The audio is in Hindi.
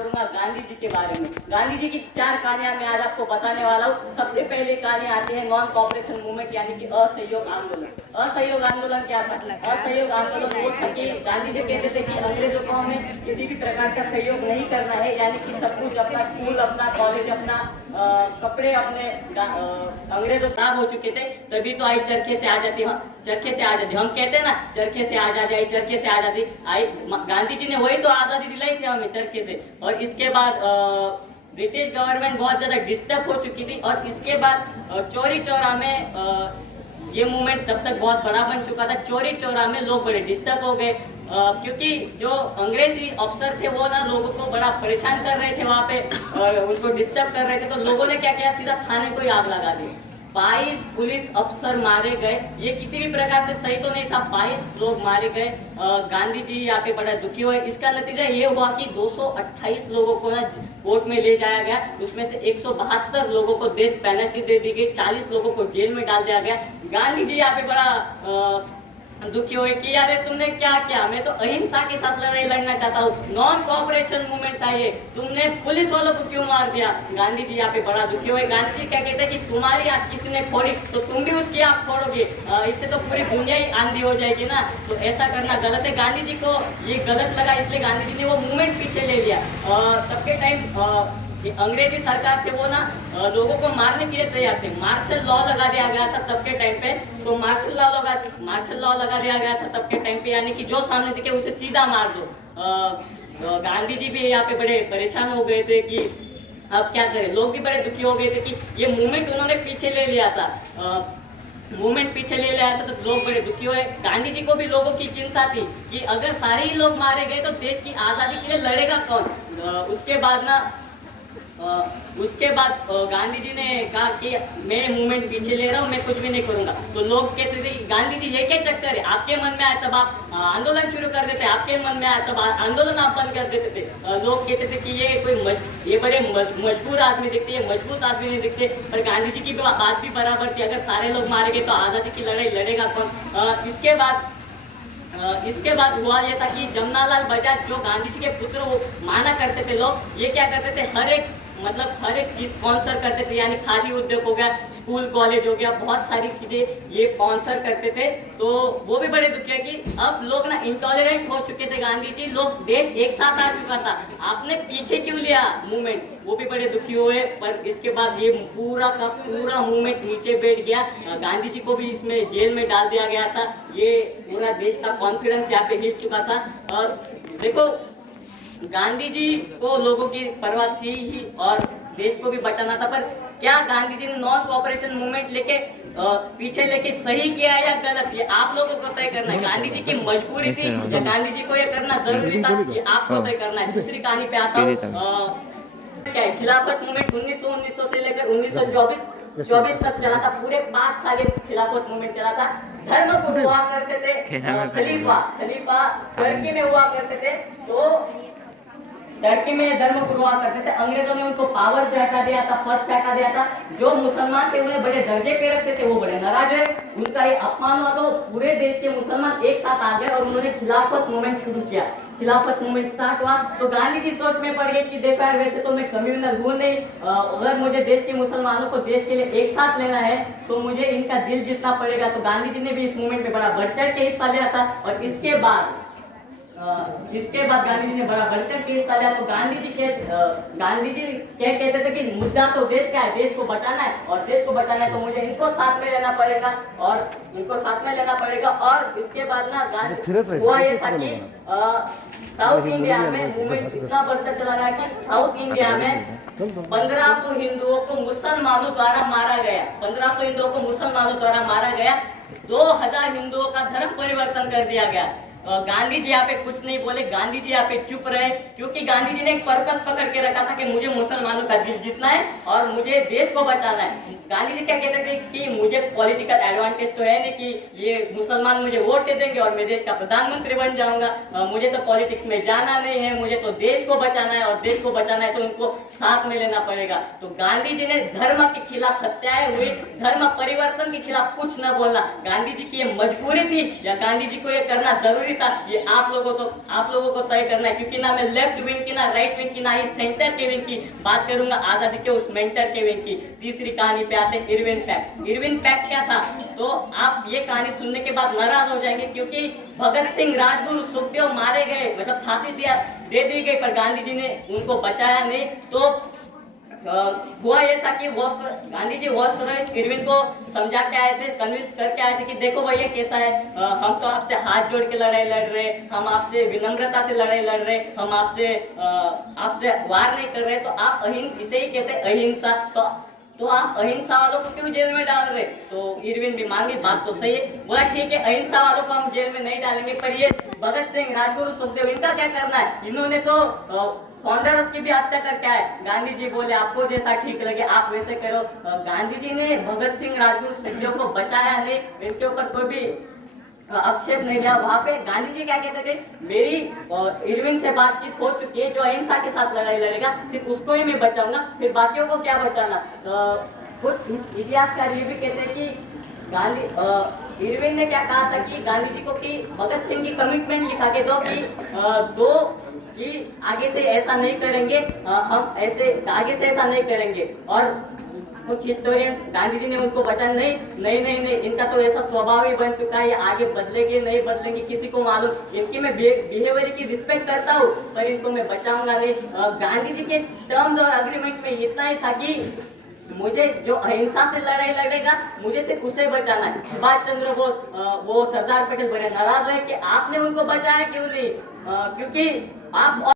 करूंगा गांधी जी के बारे में। गांधी जी की 4 कहानियां मैं आज आपको बताने वाला हूँ। सबसे पहले कहानी आती है नॉन कॉपरेशन मूवमेंट यानी कि असहयोग आंदोलन। असहयोग आंदोलन क्या था? असहयोग आंदोलन वो था कि गांधी जी कहते थे कि अंग्रेजों को हमें किसी भी प्रकार का सहयोग नहीं करना है, यानी कि सब कुछ अपना स्कूल, अपना कॉलेज, अपना कपड़े अपने अंग्रेजों खराब हो चुके थे, तभी तो आई चरखे से आजादी। चरखे से आजादी हम कहते हैं ना, चरखे से आजादी आई, चरखे से आजादी आई। गांधी जी ने वही तो आजादी दिलाई थी हमें चरखे से। और इसके बाद ब्रिटिश गवर्नमेंट बहुत ज्यादा डिस्टर्ब हो चुकी थी और इसके बाद चौरी चौरा में ये मूवमेंट तब तक बहुत बड़ा बन चुका था। चौरी चौरा में लोग बड़े डिस्टर्ब हो गए क्योंकि जो अंग्रेजी अफसर थे वो ना लोगों को बड़ा परेशान कर रहे थे वहाँ पे, उनको डिस्टर्ब कर रहे थे। तो लोगों ने क्या किया, सीधा थाने को ही आग लगा दी। 22 पुलिस अफसर मारे गए। ये किसी भी प्रकार से सही तो नहीं था, 22 लोग मारे गए। गांधी जी यहाँ पे बड़ा दुखी हुए। इसका नतीजा ये हुआ कि 228 लोगों को ना कोर्ट में ले जाया गया। उसमें से 172 लोगों को डेथ पेनल्टी दे दी गई, 40 लोगों को जेल में डाल दिया गया। गांधी जी यहाँ पे बड़ा दुखी हुए कि यार तुमने क्या किया, मैं तो अहिंसा के साथ लड़ाई लड़ना चाहता हूँ, नॉन कॉपरेशन मूवमेंट था ये, तुमने पुलिस वालों को क्यों मार दिया। गांधी जी यहाँ पे बड़ा दुखी हुए। गांधी जी क्या कहते हैं कि तुम्हारी आंख किसी ने फोड़ी तो तुम भी उसकी आंख फोड़ोगे, इससे तो पूरी दुनिया ही आंधी हो जाएगी ना, तो ऐसा करना गलत है। गांधी जी को ये गलत लगा, इसलिए गांधी जी ने वो मूवमेंट पीछे ले लिया। तब के टाइम अंग्रेजी सरकार थे वो ना लोगों को मारने के लिए तैयार थे। मार्शल लॉ लगा दिया गया था तब के टाइम पे। तो मार्शल लॉ लगा दिया गया था तब के टाइम पे, यानी कि जो सामने दिखे उसे सीधा मार दो। गांधी जी भी यहाँ पे बड़े परेशान हो गए थे कि अब क्या करें। लोग भी बड़े दुखी हो गए थे कि ये मूवमेंट उन्होंने पीछे ले लिया था। मूवमेंट पीछे ले लिया था तो लोग बड़े दुखी हुए। गांधी जी को भी लोगों की चिंता थी कि अगर सारे ही लोग मारे गए तो देश की आज़ादी के लिए लड़ेगा कौन। उसके बाद गांधी जी ने कहा कि मैं मूवमेंट पीछे ले रहा हूँ, मैं कुछ भी नहीं करूंगा। तो लोग कहते थे कि गांधी जी ये क्या चक्कर है, आपके मन में आया तब आप आंदोलन शुरू कर देते, आपके मन में आया तब आंदोलन आप बंद कर देते थे। लोग कहते थे कि ये बड़े मजबूर आदमी दिखते हैं, मजबूत आदमी नहीं दिखते। पर गांधी जी की बात भी बराबर थी, अगर सारे लोग मारे गए तो आज़ादी की लड़ाई लड़ेगा कौन। इसके बाद हुआ यह था कि जमनालाल बजाज जो गांधी जी के पुत्र माना करते थे लोग, ये क्या करते थे, हर एक चीज स्पॉन्सर करते थे, यानी खादी उद्योग हो गया, स्कूल कॉलेज हो गया, बहुत सारी चीजें ये स्पॉन्सर करते थे। तो वो भी बड़े दुखी है कि अब लोग ना इंटॉलरेंट हो चुके थे गांधी जी, लोग देश एक साथ आ चुका था, आपने पीछे क्यों लिया मूवमेंट। वो भी बड़े दुखी हुए। पर इसके बाद ये पूरा का पूरा मूवमेंट नीचे बैठ गया। गांधी जी को भी इसमें जेल में डाल दिया गया था। ये पूरा देश का कॉन्फिडेंस यहाँ पे हिल चुका था। और देखो, गांधी जी को लोगों की परवाह थी ही और देश को भी बचाना था। पर क्या गांधी जी ने नॉन कॉपरेशन मूवमेंट लेके पीछे लेके सही किया या गलत, ये आप लोगों को तय करना है। गांधी जी की मजबूरी थी या गांधी जी को ये करना जरूरी था, ये आपको तय करना है। दूसरी कहानी पे आता हूँ। क्या है, खिलाफत मूवमेंट 1900 से लेकर 1924 तक चला था। पूरे 5 साल खिलाफत मूवमेंट चला था। धर्म गुरु हुआ करते थे खलीफा टर्की में हुआ करते थे। तो टर्की में धर्म गुरु हुआ करते थे। अंग्रेजों ने उनको पावर से हटा दिया था, पद से हटा दिया था। जो मुसलमान थे उन्हें बड़े दर्जे पे रखते थे, वो बड़े नाराज हुए, उनका ये अपमान हुआ। तो पूरे देश के मुसलमान एक साथ आ गए और उन्होंने खिलाफत मूवमेंट शुरू किया। खिलाफत मूवमेंट स्टार्ट हुआ तो गांधी जी सोच में पड़ गए कि देखो यार, वैसे तो मैं कम्युनल हूँ नहीं, अगर मुझे देश के मुसलमानों को देश के लिए एक साथ लेना है तो मुझे इनका दिल जीतना पड़ेगा। तो गांधी जी ने भी इस मूवमेंट में बड़ा बढ़ चढ़ के हिस्सा लिया था। और इसके बाद गांधी जी ने बड़ा बढ़कर के हिस्सा लिया। तो गांधी जी क्या कहते थे कि मुद्दा तो देश का है, देश को बचाना है, और देश को बचाना है तो मुझे इनको साथ में लेना पड़ेगा और इसके बाद ना गांधी हुआ ये था कि साउथ इंडिया में मूवमेंट इतना बढ़ता चला गया कि साउथ इंडिया में 1500 हिंदुओं को मुसलमानों द्वारा मारा गया। 1500 हिंदुओं को मुसलमानों द्वारा मारा गया। 2000 हिंदुओं का धर्म परिवर्तन कर दिया गया। गांधी जी यहाँ पे कुछ नहीं बोले, गांधी जी यहाँ पे चुप रहे, क्योंकि गांधी जी ने एक पर्पस पकड़ के रखा था कि मुझे मुसलमानों का दिल जीतना है और मुझे देश को बचाना है। गांधी जी क्या कहते थे कि मुझे पॉलिटिकल एडवांटेज तो है नहीं कि ये मुसलमान मुझे वोट दे देंगे और मैं देश का प्रधानमंत्री बन जाऊंगा, मुझे तो पॉलिटिक्स में जाना नहीं है, मुझे तो देश को बचाना है और देश को बचाना है तो उनको साथ में लेना पड़ेगा। तो गांधी जी ने धर्म के खिलाफ हत्याएं हुई, धर्म परिवर्तन के खिलाफ कुछ न बोलना। गांधी जी की ये मजबूरी थी या गांधी जी को ये करना जरूरी जरूरी था ये आप लोगों को तय करना है, क्योंकि ना मैं लेफ्ट विंग की, ना राइट विंग की, ना ही सेंटर के विंग की बात करूंगा, आजादी के उस मेंटर के विंग की। तीसरी कहानी पे आते हैं इरविन पैक्ट। इरविन पैक्ट क्या था, तो आप ये कहानी सुनने के बाद नाराज हो जाएंगे, क्योंकि भगत सिंह, राजगुरु, सुखदेव मारे गए, मतलब फांसी दे दी गई, पर गांधी जी ने उनको बचाया नहीं। तो हुआ ये था कि गांधी जी वॉइस इरविन को समझा के आए थे, कन्विंस करके आए थे कि देखो भैया कैसा है, हम तो आपसे हाथ जोड़ के लड़ाई लड़ रहे, हम आपसे विनम्रता से लड़ाई लड़ रहे, हम आपसे वार नहीं कर रहे, तो आप इसे ही कहते हैं अहिंसा, तो आप अहिंसा वालों को क्यों जेल में डाल रहे। तो इरविन भी मान गई, बात तो सही है, बोला ठीक है अहिंसा वालों को हम जेल में नहीं डालेंगे, पर ये भगत सिंह, राजगुरु, सुखदेव, इनका क्या करना है, इन्होंने तो सॉन्डर्स की भी हत्या करके आए। गांधी जी बोले आपको जैसा ठीक लगे आप वैसे करो। गांधी जी ने भगत सिंह, राजगुरु, सुखदेव को बचाया नहीं, इनके ऊपर कोई भी आक्षेप नहीं लिया। वहां पे गांधी जी क्या कहते थे, मेरी इरविन से बातचीत हो चुकी है, जो अहिंसा के साथ लड़ाई लड़ेगा सिर्फ उसको ही मैं बचाऊंगा, फिर बाकियों को क्या बचाना। कुछ इतिहासकार ये भी कहते हैं कि इरविन ने क्या कहा था कि गांधी जी को कि भगत सिंह की कमिटमेंट लिखा के दो कि आगे से ऐसा नहीं करेंगे, हम आगे से ऐसा नहीं करेंगे। और कुछ हिस्टोरियंस गांधी जी ने उनको बचा नहीं, इनका तो ऐसा स्वभाव ही बन चुका है, ये आगे बदलेंगे नहीं बदलेंगे किसी को मालूम, इनकी मैं बिहेवियर की रिस्पेक्ट करता हूँ पर इनको मैं बचाऊंगा नहीं। गांधी जी के टर्म्स और अग्रीमेंट में इतना ही था कि मुझे जो अहिंसा से लड़ाई लड़ेगा मुझे सिर्फ उसे बचाना है। सुभाष चंद्र बोस वो सरदार पटेल बड़े नाराज हुए कि आपने उनको बचाया क्यों नहीं, क्योंकि आप